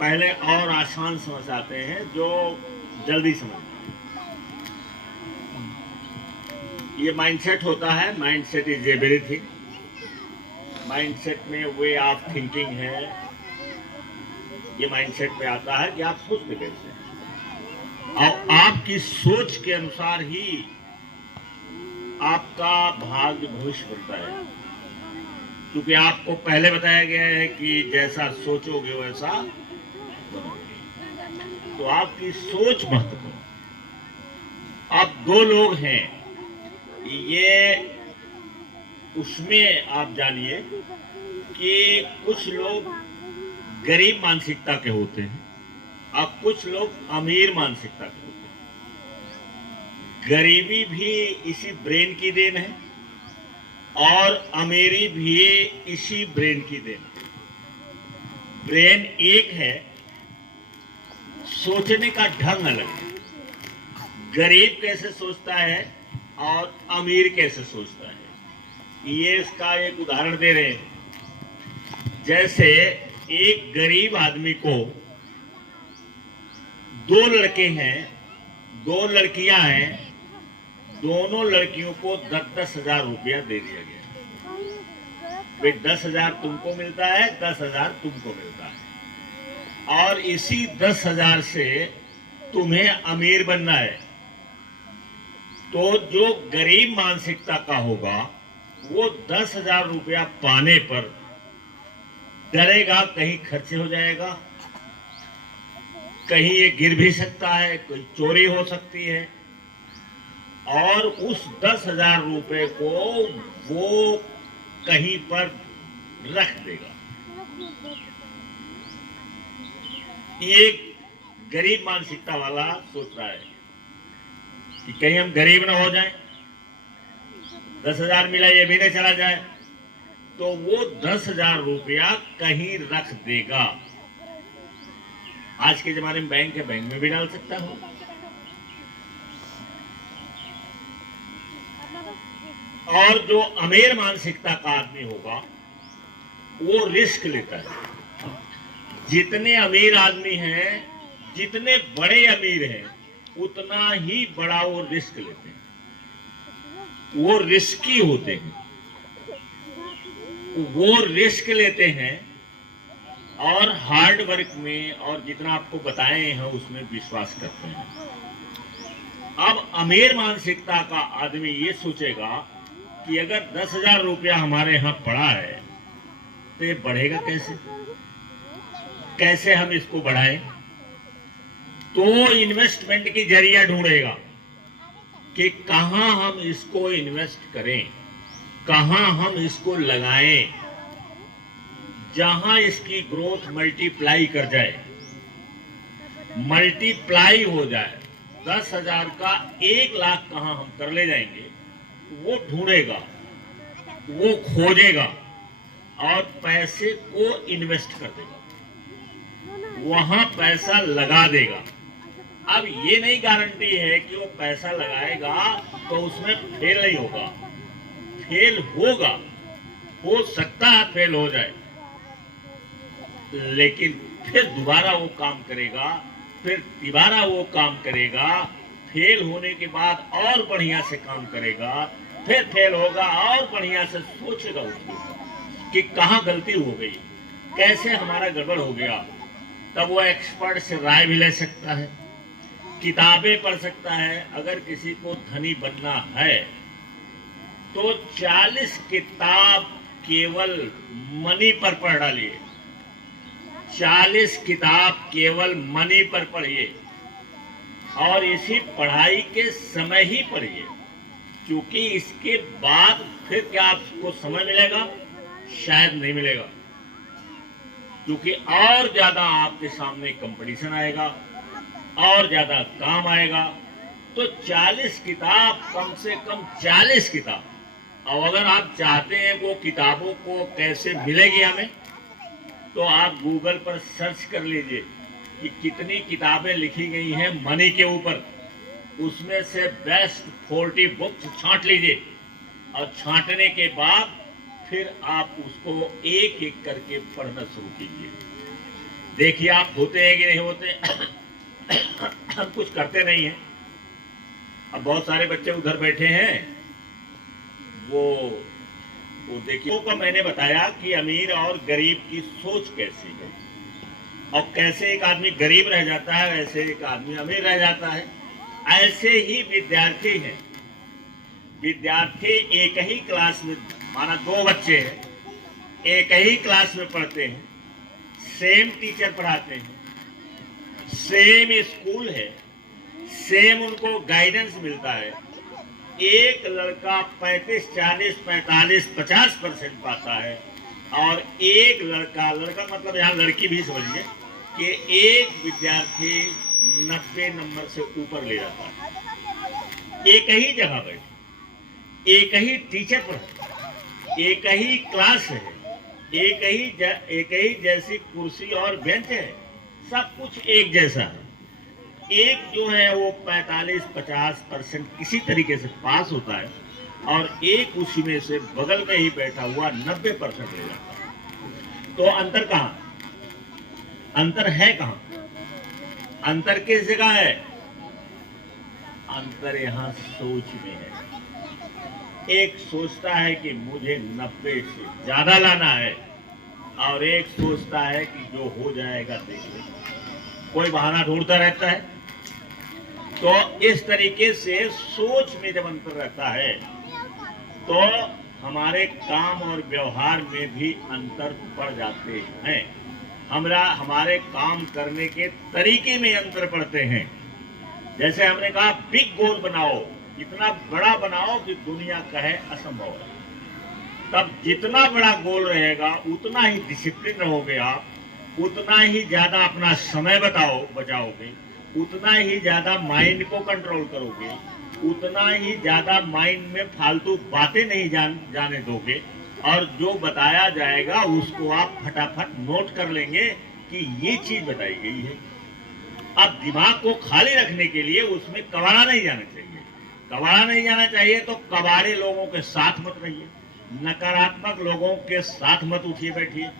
पहले और आसान समझाते हैं जो जल्दी समझ में। ये माइंडसेट होता है, माइंडसेट इज एवरीथिंग। माइंडसेट में वे ऑफ थिंकिंग है, ये माइंडसेट में आता है कि आप सोचते कैसे हैं और आपकी सोच के अनुसार ही आपका भाग्य भविष्य बनता है। क्योंकि आपको पहले बताया गया है कि जैसा सोचोगे वैसा बनोगे, तो आपकी सोच महत्वपूर्ण। आप दो लोग हैं, ये उसमें आप जानिए कि कुछ लोग गरीब मानसिकता के होते हैं और कुछ लोग अमीर मानसिकता के होते हैं। गरीबी भी इसी ब्रेन की देन है और अमीरी भी इसी ब्रेन की देन है। ब्रेन एक है, सोचने का ढंग अलग है। गरीब कैसे सोचता है और अमीर कैसे सोचता है, ये इसका एक उदाहरण दे रहे हैं। जैसे एक गरीब आदमी को दो लड़के हैं, दो लड़कियां हैं, दोनों लड़कियों को 10-10 हजार रुपया दे दिया गया। भाई 10,000 तुमको मिलता है, 10,000 तुमको मिलता है और इसी 10,000 से तुम्हें अमीर बनना है। तो जो गरीब मानसिकता का होगा वो 10,000 रुपया पाने पर डरेगा, कहीं खर्चे हो जाएगा, कहीं ये गिर भी सकता है, कोई चोरी हो सकती है और उस 10,000 रुपए को वो कहीं पर रख देगा। ये गरीब मानसिकता वाला सोच रहा है कि कहीं हम गरीब ना हो जाएं, 10,000 मिला ये भी नहीं चला जाए, तो वो 10,000 रुपया कहीं रख देगा। आज के जमाने में बैंक है, बैंक में भी डाल सकता हूं। और जो अमीर मानसिकता का आदमी होगा वो रिस्क लेता है। जितने अमीर आदमी हैं, जितने बड़े अमीर हैं, उतना ही बड़ा वो रिस्क लेते हैं, वो रिस्की होते हैं, वो रिस्क लेते हैं और हार्ड वर्क में और जितना आपको बताए हैं उसमें विश्वास करते हैं। अब अमीर मानसिकता का आदमी ये सोचेगा कि अगर 10,000 रुपया हमारे यहाँ पड़ा है तो ये बढ़ेगा कैसे, कैसे हम इसको बढ़ाएं। तो इन्वेस्टमेंट की जरिया ढूंढेगा कि कहां हम इसको इन्वेस्ट करें, कहां हम इसको लगाएं, जहां इसकी ग्रोथ मल्टीप्लाई कर जाए, मल्टीप्लाई हो जाए। 10,000 का 1 लाख कहां हम कर ले जाएंगे, वो ढूंढेगा, वो खोजेगा और पैसे को इन्वेस्ट कर देगा, वहां पैसा लगा देगा। अब ये नहीं गारंटी है कि वो पैसा लगाएगा तो उसमें फेल नहीं होगा, फेल होगा, हो सकता है फेल हो जाए, लेकिन फिर दोबारा वो काम करेगा, फिर दोबारा वो काम करेगा, फेल होने के बाद और बढ़िया से काम करेगा, फिर फेल होगा और बढ़िया से सोचेगा उसको कि कहाँ गलती हो गई, कैसे हमारा गड़बड़ हो गया। तब वो एक्सपर्ट से राय भी ले सकता है, किताबें पढ़ सकता है। अगर किसी को धनी बनना है तो 40 किताब केवल मनी पर पढ़ डालिए, 40 किताब केवल मनी पर पढ़िए और इसी पढ़ाई के समय ही पढ़िए, क्योंकि इसके बाद फिर क्या आपको समय मिलेगा, शायद नहीं मिलेगा, क्योंकि और ज्यादा आपके सामने कंपटीशन आएगा और ज्यादा काम आएगा। तो 40 किताब, कम से कम 40 किताब। और अगर आप चाहते हैं वो किताबों को कैसे मिलेगी हमें, तो आप गूगल पर सर्च कर लीजिए कि कितनी किताबें लिखी गई हैं मनी के ऊपर, उसमें से बेस्ट 40 बुक्स छांट लीजिए और छांटने के बाद फिर आप उसको एक एक करके पढ़ना शुरू कीजिए। देखिए आप होते हैं कि नहीं होते। हम कुछ करते नहीं हैं। अब बहुत सारे बच्चे उधर बैठे हैं, वो देखिए को मैंने बताया कि अमीर और गरीब की सोच कैसी है, और कैसे एक आदमी गरीब रह जाता है वैसे एक आदमी अमीर रह जाता है। ऐसे ही विद्यार्थी हैं। विद्यार्थी एक ही क्लास में, माना दो बच्चे हैं, एक ही क्लास में पढ़ते हैं, सेम टीचर पढ़ाते हैं, सेम स्कूल है, सेम उनको गाइडेंस मिलता है। एक लड़का 35, 40, 45, 50% पाता है, और एक लड़का मतलब यहाँ लड़की भी समझिए कि एक विद्यार्थी 90 नंबर से ऊपर ले जाता है। एक ही जगह बैठे, एक ही टीचर पढ़ाते, एक ही क्लास है, एक ही जैसी कुर्सी और बेंच है, सब कुछ एक जैसा है। एक जो है वो 45-50% किसी तरीके से पास होता है, और एक उसी में से बगल में ही बैठा हुआ 90% ले जाता है। तो अंतर कहाँ? अंतर है कहाँ? अंतर किस जगह है? अंतर यहाँ सोच में है। एक सोचता है कि मुझे 90 से ज्यादा लाना है, और एक सोचता है कि जो हो जाएगा देखिए, कोई बहाना ढूंढता रहता है। तो इस तरीके से सोच में जब अंतर रहता है तो हमारे काम और व्यवहार में भी अंतर पड़ जाते हैं। हमारे काम करने के तरीके में अंतर पड़ते हैं। जैसे हमने कहा बिग गोल बनाओ, इतना बड़ा बनाओ कि दुनिया कहे असंभव है। तब जितना बड़ा गोल रहेगा उतना ही डिसिप्लिन रहोगे आप, उतना ही ज्यादा अपना समय बचाओगे, उतना ही ज्यादा माइंड को कंट्रोल करोगे, उतना ही ज्यादा माइंड में फालतू बातें नहीं जाने दोगे, और जो बताया जाएगा उसको आप फटाफट नोट कर लेंगे कि ये चीज बताई गई है। अब दिमाग को खाली रखने के लिए उसमें कबाड़ा नहीं जाना चाहिए। कबाड़ा नहीं जाना चाहिए तो कबाड़े लोगों के साथ मत रहिए, नकारात्मक लोगों के साथ मत उठिए बैठिए,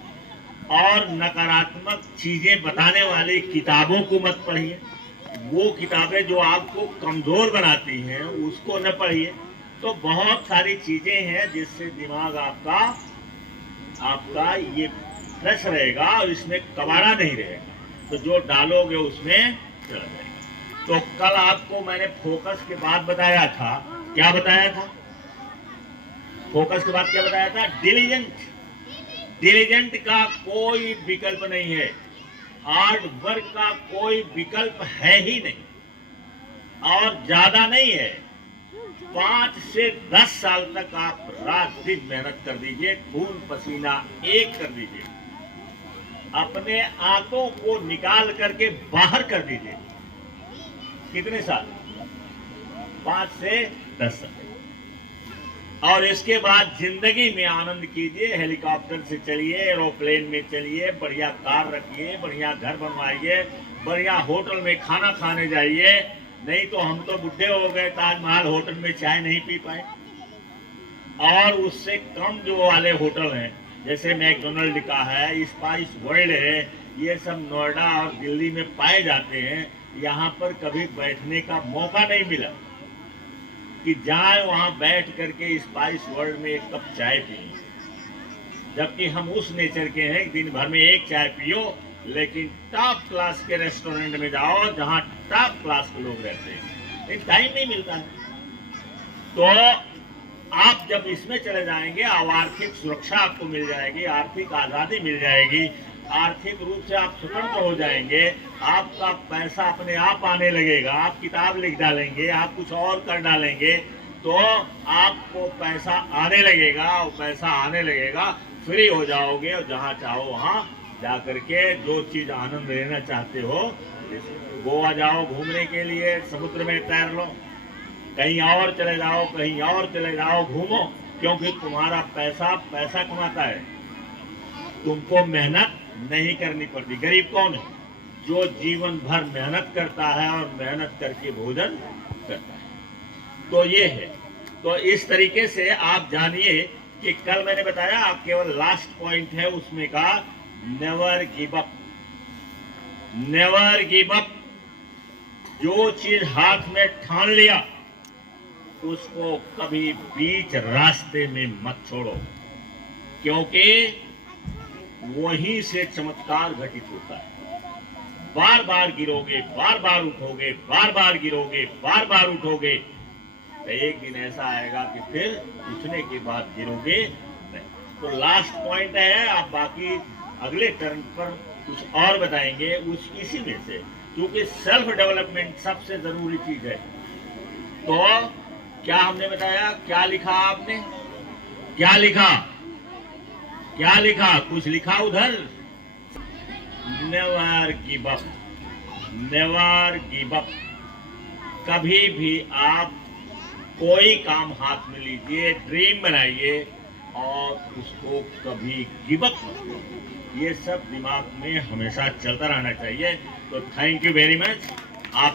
और नकारात्मक चीजें बताने वाली किताबों को मत पढ़िए। वो किताबें जो आपको कमजोर बनाती हैं उसको न पढ़िए। तो बहुत सारी चीजें हैं जिससे दिमाग आपका ये फ्रेश रहेगा, और इसमें कबाड़ा नहीं रहेगा। तो जो डालोगे उसमें चला जाएगा। तो कल आपको मैंने फोकस के बाद बताया था, क्या बताया था? फोकस के बाद क्या बताया था? डिलीजेंट। डिलीजेंट का कोई विकल्प नहीं है, हार्ड वर्क का कोई विकल्प है ही नहीं, और ज्यादा नहीं है। 5 से 10 साल तक आप रात दिन मेहनत कर दीजिए, खून पसीना एक कर दीजिए, अपने आंतों को निकाल करके बाहर कर दीजिए। कितने साल? 5 से 10 साल। और इसके बाद जिंदगी में आनंद कीजिए। हेलीकॉप्टर से चलिए, एरोप्लेन में चलिए, बढ़िया कार रखिए, बढ़िया घर बनवाइए, बढ़िया होटल में खाना खाने जाइए। नहीं तो हम तो बुढ़े हो गए, ताजमहल होटल में चाय नहीं पी पाए। और उससे कम जो वाले होटल हैं, जैसे मैकडोनल्ड का है, स्पाइस वर्ल्ड है, ये सब नोएडा और दिल्ली में पाए जाते हैं। यहाँ पर कभी बैठने का मौका नहीं मिला कि जाए वहां बैठ करके स्पाइस वर्ल्ड में एक कप चाय पिए। जबकि हम उस नेचर के हैं, दिन भर में एक चाय पियो, लेकिन टॉप क्लास के रेस्टोरेंट में जाओ जहां टॉप क्लास के लोग रहते हैं, लेकिन टाइम नहीं मिलता है। तो आप जब इसमें चले जाएंगे, आर्थिक सुरक्षा आपको मिल जाएगी, आर्थिक आजादी मिल जाएगी, आर्थिक रूप से आप स्वतंत्र हो जाएंगे, आपका पैसा अपने आप आने लगेगा। आप किताब लिख डालेंगे, आप कुछ और कर डालेंगे, तो आपको पैसा आने लगेगा, और पैसा आने लगेगा, फ्री हो जाओगे, और जहाँ चाहो वहाँ जा करके जो चीज आनंद लेना चाहते हो, गोवा जाओ घूमने के लिए, समुद्र में तैर लो, कहीं और चले जाओ, कहीं और चले जाओ, घूमो, क्योंकि तुम्हारा पैसा कमाता है, तुमको मेहनत नहीं करनी पड़ती। गरीब कौन है? जो जीवन भर मेहनत करता है और मेहनत करके भोजन करता है। तो ये है। तो इस तरीके से आप जानिए कि कल मैंने बताया, आप केवल लास्ट पॉइंट है उसमें का, never give up. Never give up. जो चीज हाथ में ठान लिया उसको कभी बीच रास्ते में मत छोड़ो, क्योंकि वहीं से चमत्कार घटित होता है। बार बार गिरोगे, बार बार उठोगे, बार बार गिरोगे, बार बार उठोगे, तो एक दिन ऐसा आएगा कि फिर उठने के बाद गिरोगे नहीं। तो लास्ट पॉइंट है, आप बाकी अगले टर्न पर कुछ और बताएंगे उस इसी में से, क्योंकि सेल्फ डेवलपमेंट सबसे जरूरी चीज है। तो क्या हमने बताया, क्या लिखा आपने, क्या लिखा, क्या लिखा, कुछ लिखा उधर? Never give up, never give up. कभी भी आप कोई काम हाथ में लीजिए, ड्रीम बनाइए और उसको कभी गिव अप मत करो। ये सब दिमाग में हमेशा चलता रहना चाहिए। तो थैंक यू वेरी मच। आप